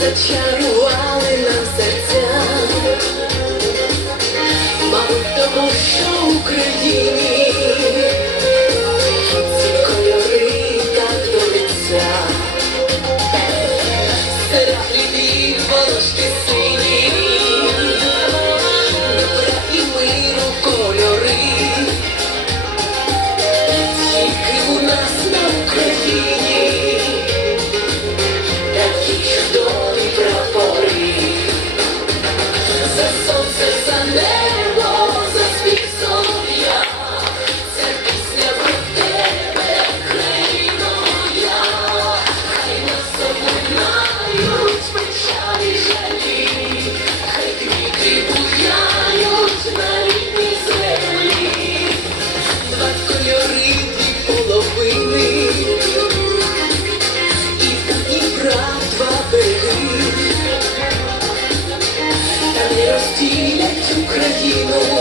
зачарували нам серця, мабуть, тому що. تيلك تكرهينه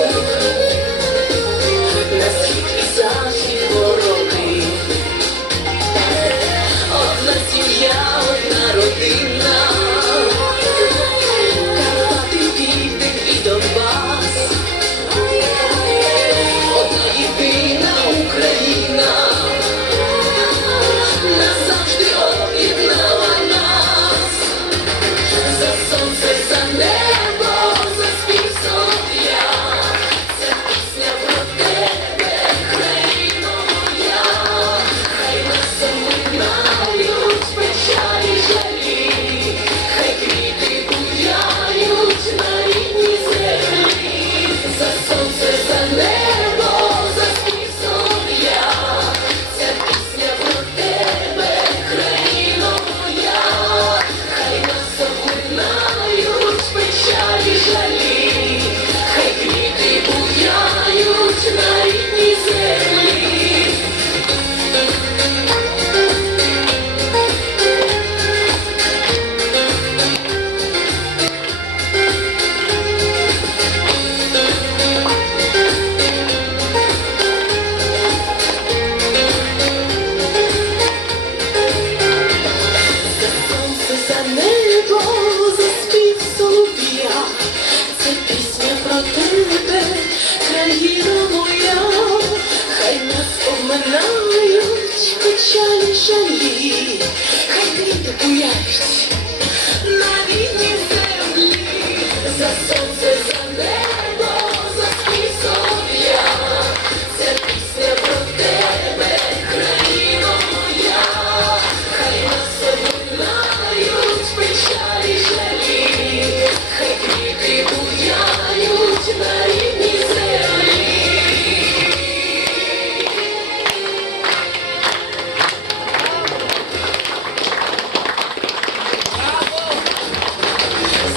жаліють, хай квіти куявить.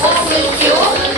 Браво!